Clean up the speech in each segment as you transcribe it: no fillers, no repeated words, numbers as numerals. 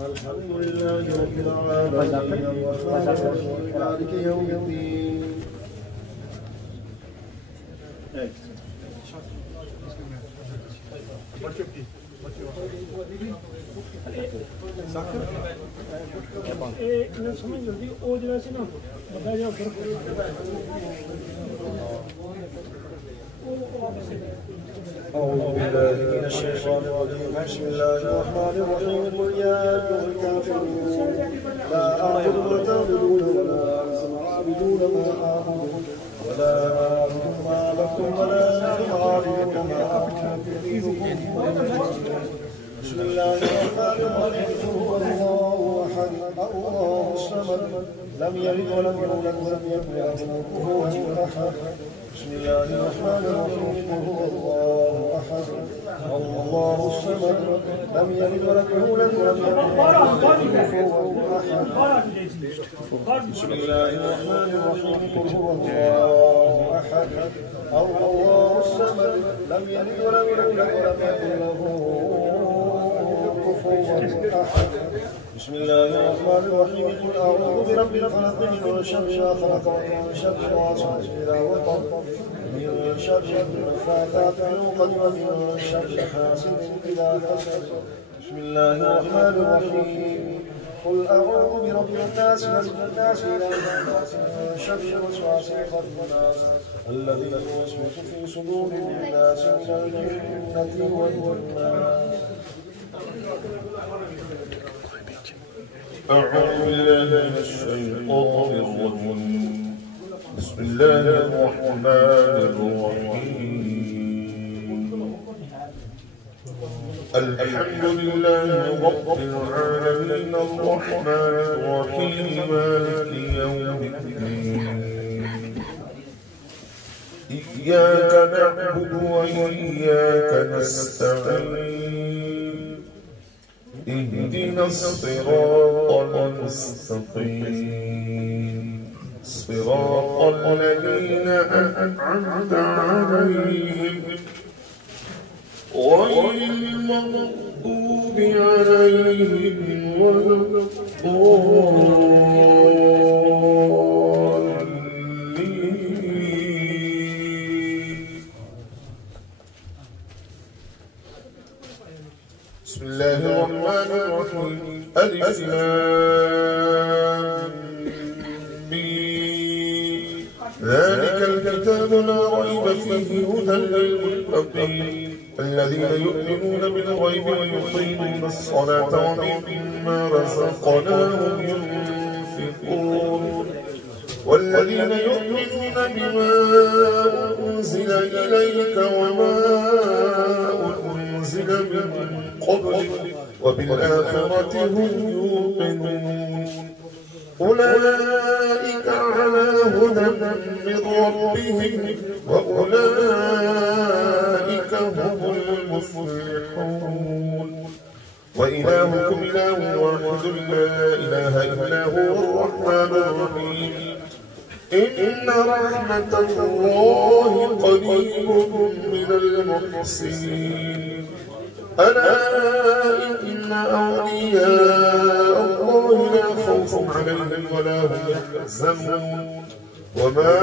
الحمد لله رب العالمين الرحمن الرحيم مالك يوم الدين. أعوذ بالله من الشيطان الرجيم. بسم الله الرحمن الرحيم. قل يا أيها الكافرون لا أعبد ما تعبدون ولا أنتم عابدون ما أعبد ولا أعبد ما عبدتم ولا أنتم عابدون ما أعبد. بسم الله الرحمن الرحيم. هو الله أحد الله الصمد لم يلد ولم يولد ولم يكن له كفوا أحد. بسم الله الرحمن الرحيم. هو الله أحد الله الصمد لم يلد ولم يولد ولم يكن له كفوا أحد. بسم الله الرحمن الرحيم. هو الله أحد الله الصمد لم يلد ولم يولد ولم يكن له كفوا أحد. بسم الله الرحمن الرحيم. قل أعوذ برب الفلق من شر ما خلق ومن شر غاسق إذا وقب ومن شر النفاثات في العقد ومن شر حاسد إذا حسد. بسم الله الرحمن الرحيم. قل أعوذ برب الناس ملك الناس إله الناس من شر الوسواس الخناس الذي يوسوس في صدور الناس من الجنة والناس. أعوذ بالله من الشيطان الرجيم. بسم الله الرحمن الرحيم. الحمد لله رب العالمين الرحمن الرحيم مالك يوم الدين. إياك نعبد وإياك نستعين. اهدنا الصراط المستقيم صراط الذين أنعمت عليهم غير المغضوب عليهم ولا الضالين. بسم الله الرحمن الرحيم. ألف لام ميم. ذلك الكتاب لا ريب فيه هدى للمتقين الذين يؤمنون بالغيب ويقيمون الصلاة ومما رزقناهم ينفقون والذين يؤمنون بما أنزل إليك وما أنزل من قبلك وبالآخرة هم يوقنون أولئك على هدى من ربهم وأولئك هم المفلحون. وإلهكم إله واحد لا إله إلا هو الرحمن الرحيم. إن رحمة الله قريب من المحسنين. ألا إن أولياء الله لا خوف عليهم ولا هم يحزنون. وما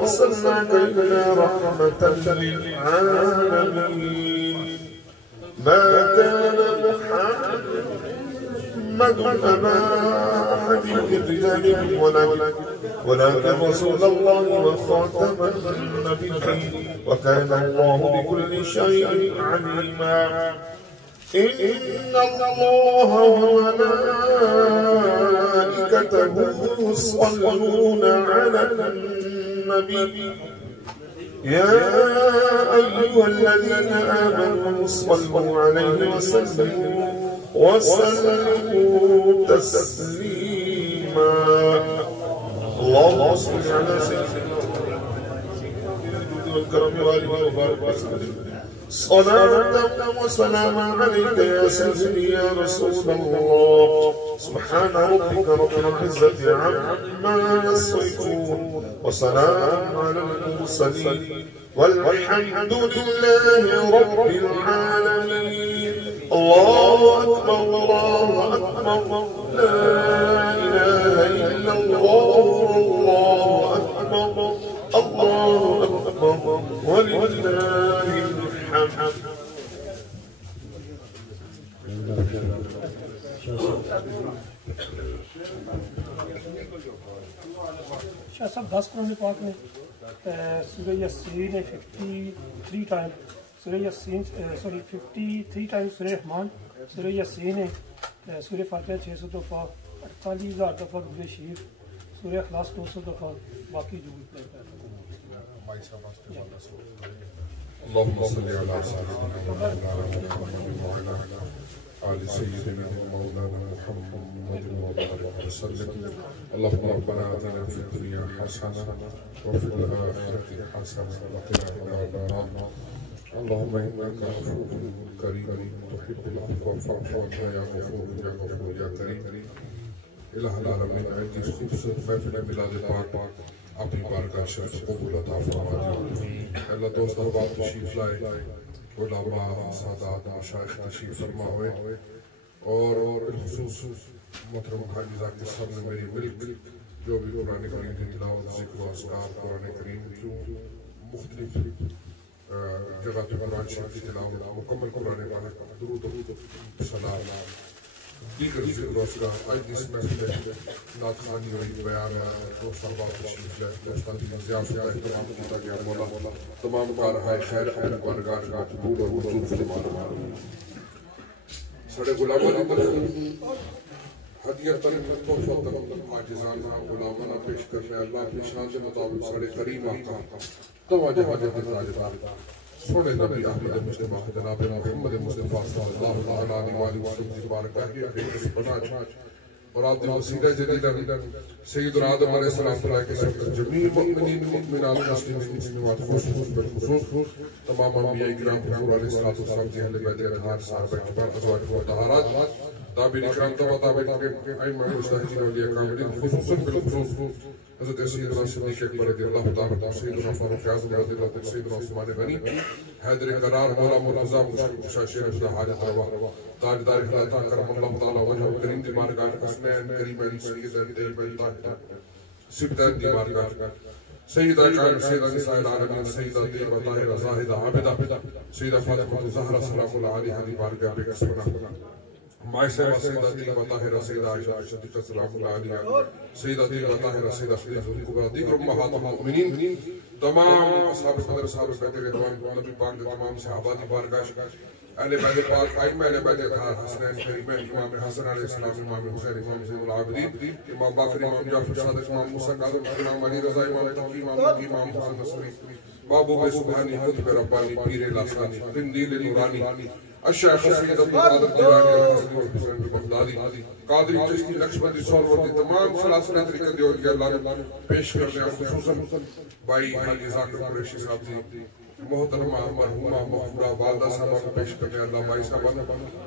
أرسلناك إلا رحمة للعالمين. ما كان محمد أبا أحد من رجالكم ولكن رسول الله وخاتم النبيين وكان الله بكل شيء عليما. إن الله وملائكته يصلون على النبي يا أيها الذين آمنوا صلوا عليه وسلموا تسليما. اللهم صل على سيدنا والكرم وبارك وسلم. صلاة وسلاما عليك يا سيدي يا رسول الله. سبحان ربك رب العزة عما يصفون وسلام على المرسلين والحمد لله رب العالمين. الله أكبر الله أكبر لا إله إلا الله الله أكبر الله أكبر ولله الحمد. شاہ صاحب 10 قرآن پاک میں سورہ یاسین 53 ٹائم، سورہ یاسین 53 ٹائم سورہ رحمان، سورہ یاسین سورہ فاتحہ 600 دفعہ، 48,000 دفعہ درود شریف، سورہ اخلاص 200 دفعہ، باقی جو بھی پڑھتا ہے. اللهم صل على سيدنا آل سيدنا ومولانا محمد وبارك وسلم. اللهم ربنا آتنا في الدنيا حسنة وفي الآخرة حسنة وقنا عذاب النار. اللهم إنك عفو كريم تحب العفو فاعف عنا يا غفور يا غفور يا كريم. الہ العالمین عزیز خوبصورت محفل میلاد پاک اپنی بارگاہ شریف قبول عطا فرما دیجیے. اللہ دوست احباب تشریف لائے، علماء سادات مشائخ تشریف فرما ہوئے، اور بالخصوص محترم حاجی ذاکر صاحب نے میری ملک جو بھی قرآن کریم کی تلاوت ذکر و اذکار قرآن کریم کیوں مختلف جگہ پہ قرآن شریف کی تلاوت مکمل قرآن پاک درود و سلام دیگر ذکر و اذکار آج اس محفل نعت خوانی اور بیان دوست احباب تشریف لائے، دوستان کی ضیافت کا اہتمام کیا گیا. مولا تمام کارہائے خیر اپنی بارگاہ میں قبول اور منظور فرما. سڑے غلامان ہدیہ تن تحفہ تن عاجزانہ غلامانہ پیش کرنے اللہ کی شان کے مطابق سڑے کریم آقا توجہ حاجت تاجدار سونے نبی احمد مجتمع جناب محمد مصطفیٰ صلی اللہ علیہ وسلم کی بارگاہ کی اپنی پناہ اور آپ دی وسیلہ جدیدہ سیدنا آدم علیہ السلام کے سب جمیع مؤمنین مؤمنات مسلمین مسلمات خصوص بالخصوص تمام انبیاء کرام حضور علیہ السلام کی اہل بیت اطہار صحابہ کرام ازواج مطہرات تابعین کرام تابعین ائمہ مجتہدین اولیاء کاملین خصوصا بالخصوص حضرت سیدنا صدیق اکبر رضی اللہ تعالی سیدنا فاروق اعظم رضی اللہ تعالی سیدنا عثمان غنی حیدر قرار مولا مرتضی شاہ شیر شاہ حاجت روا تاجدار خلافہ کرم اللہ تعالی وجہ کریم دی بارگاہ حسنین کریم علی سیدنا طیبین طاہرہ سبتین دی بارگاہ سیدہ کائن سیدہ نساء العالمین سیدہ طیبہ طاہرہ زاہدہ عابدہ سیدہ فاطمہ زہرہ سلام اللہ علیہ دی بارگاہ بے قسمنا مائسہ سیدہ طیبہ طاہرہ سیدہ عائشہ صدیقہ سلام اللہ علیہ سیدہ طیبہ طاہرہ سیدہ خدیجہ الکبریٰ دیگر امہات المؤمنین تمام اصحاب قدر صحابہ بیت رضوان نبی پاک کے تمام صحابہ دی بارگاہ اہل بیت پاک ائمہ اہل بیت اطہار حسنین کریمین امام حسن علیہ السلام امام حسین امام زین العابدین امام باقر امام جعفر صادق امام موسیٰ کاظم امام علی رضا امام تقی امام نبی امام حسن نصری محبوب سبحانی قطب ربانی پیر لاسانی قندیل نورانی الشیخ سید عبدالقادر جیلانی الحسنی والحسین بغدادی قادری چشتی نقشبندی سہروردی تمام سلاسل طریقہ دیو کہ اللہ نے پیش کرنے خصوصاً بھائی حاجی ذاکر قریشی صاحب دی محترمہ مرحومہ مغفورہ والدہ صاحبہ کو پیش کرنے اللہ بھائی صاحبہ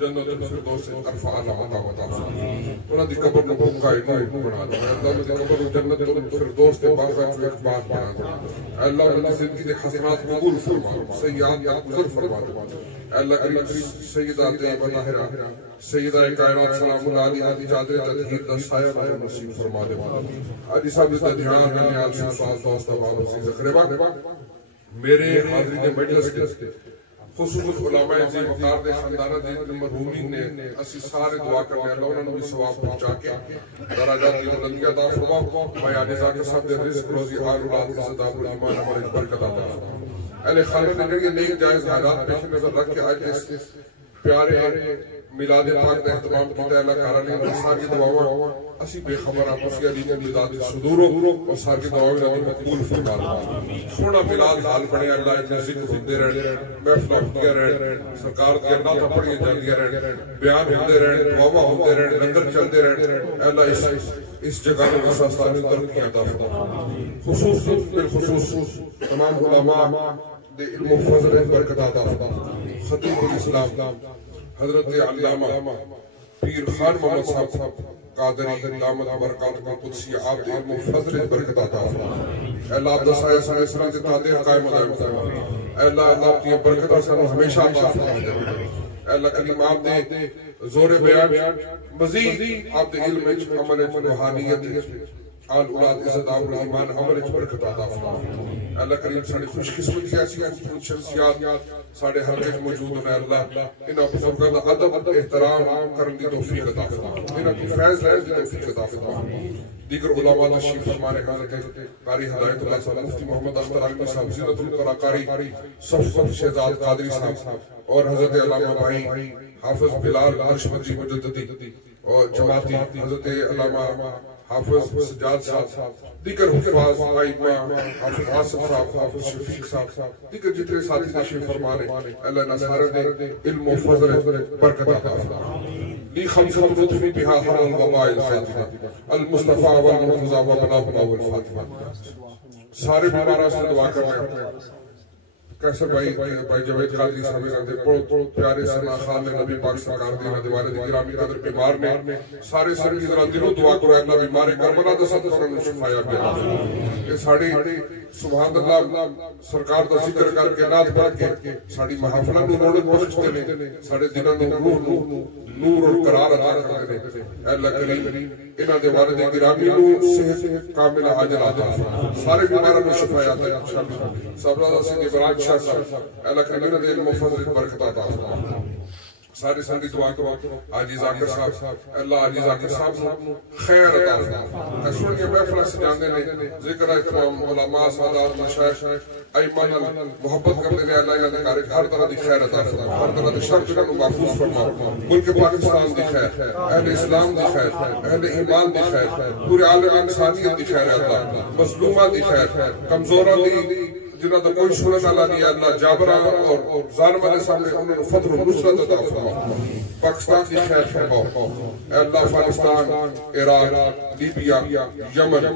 جنت الفردوس سے عرفہ اللہ عطا وطا انہاں دی قبر کو پکا نور بنا دو اللہ دی قبر جنت الفردوس سے باقا جو اخبار بنا دو اللہ دی زندگی دی حسنات قبول فرما دو سیئات مغفر فرما دو اللہ کریم سیدہ طیبہ طاہرہ سیدہ کائنات سلام اللہ علیہ چادر تطہیر دا سایہ کو نصیب فرما دے. آجی صاحب اس دھیان رہنے آل سے سوال دوست آباد عزیز اقربا میرے حاضرین مجلس کے خصوص علماء عزیز وقار دے خاندانہ دے مرحومین نے اسی سارے دعا کرنے اللہ انہوں نے بھی ثواب پہنچا کے دراجات کی بلندی عطا فرما بھائی آل ذاکر صاحب دے رزق روزی حال اولاد عزت آب الایمان ہمارے برکت عطا فرما. اہل خالد نے یہ نیک جائز حالات پیش نظر رکھ کے آج اس پیارے میلاد پاک کا اہتمام کیتا ہے. اللہ کارانی انصار کی دعاواں اسی بے خبر آپسی علی نے میلاد صدوروں اور سار کی دعاواں نے مقبول فرما سونا میلاد حال بڑے اللہ اتنے ذکر ہوتے رہے محفل ہوتے رہے سرکار کی اللہ تا پڑھیں جاندی رہے بیان ہوتے رہے دعاواں ہوتے رہے لنگر چلتے رہے اللہ اس جگہ میں اساستانی ترقی عطا فرما خصوص بالخصوص تمام علماء دے علم و فضل برکت عطا فرما خطیب الاسلام حضرت علامہ پیر خان محمد صاحب قادری دامت برکات کا قدسی آپ دے علم و فضل برکت عطا فرما. اے اللہ آپ دسائے سارے سران سے تعدیر قائم قائم فرما. اے اللہ اپنی برکت سانو ہمیشہ عطا فرما. اے اللہ کریم آپ دے زور بیان مزید آپ دے علم عمل روحانیت آل اولاد عزت آبر ایمان عمل برکت عطا فرما اللہ کریم ساڑے خوش قسمتی ایسی خوش شخصیات ساڑے حلقے موجود ہونے اللہ انہاں بزرگاں دا ادب احترام کرن دی توفیق عطا فرما انہاں کی فیض لین دی توفیق عطا فرما دیگر علماء تشریف فرمانے حضرت قاری ہدایت اللہ صاحب مفتی محمد اختر عالمی صاحب زینت القرا قاری صفوت شہزاد قادری صاحب اور حضرت علامہ بھائی حافظ بلال ارشمندی مجددی اور جماعتی حضرت علامہ حافظ سجاد صاحب دیگر حفاظ آئمہ حافظ آصف صاحب حافظ شفیق صاحب دیگر جتنے ساتھی تشریف فرمانے اللہ نصارہ دے علم و فضل برکت عطا فرما لی خمسۃ لطفی بہا حر الوباء الفاتحہ المصطفیٰ والمرتضیٰ وبناہما والفاتحہ سارے بیمارہ سے دعا کر رہے ہیں کیسر بھائی جوید قادری صاحب رہتے بہت پیارے سنا خان نبی پاک سرکار دینا دیوانے دی گرامی قدر بیمار میں سارے سر کی ذرا دلوں دعا کرو اللہ بیمار کربلا دا صدقہ انہوں نے شفایا بیا کہ ساڑی سبحان اللہ سرکار دا ذکر کر کے نات پڑھ کے ساڑی محافلہ نو رونق بخشتے نے ساڑے دنوں نو نور اور قرار عطا کرتے ہیں اے اللہ کریم انہاں دے والد گرامی نو صحت کامل عاجل عطا فرما سارے بیماروں میں شفایا عطا فرما صبر سید ابراہیم شاہ صاحب اللہ کریم انہاں دے علم و فضل برکت عطا فرما سارے ساری دعا کرو حاجی ذاکر صاحب اللہ حاجی ذاکر صاحب خیر عطا فرما ایسوں کے محفل سے جاندے نے ذکر اکرام علماء سادات مشائخ ایمان محبت کرنے نے اللہ انہاں دے کارے ہر طرح دی خیر عطا فرما ہر طرح دی شر کو محفوظ فرما ملک پاکستان دی خیر اہل اسلام دی خیر اہل ایمان دی خیر پورے عالم انسانیت دی خیر عطا مظلوماں دی خیر کمزوراں دی جنہاں دا کوئی صورت اللہ نہیں اللہ جابرہ اور ظالمہ دے سامنے انہوں نے فضل و نصرت عطا فرما پاکستان دی خیر فرما اے اللہ افغانستان عراق لیبیا یمن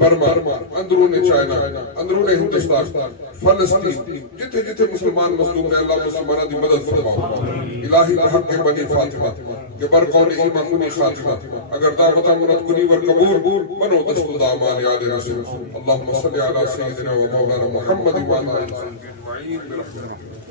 برما اندرون چائنا اندرون ہندوستان فلسطین جتھے جتھے مسلمان مظلوم ہیں اللہ مسلمانہ دی مدد فرما الہی بحق کے بنی فاطمہ کہ برقول ایمان کنی خاتمہ اگر دعوت مرد کنی ور قبول بنو دست دامان آل رسول اللہم صلی علی سیدنا و مولانا محمد وعلى آله وصحبه اجمعین برحمتک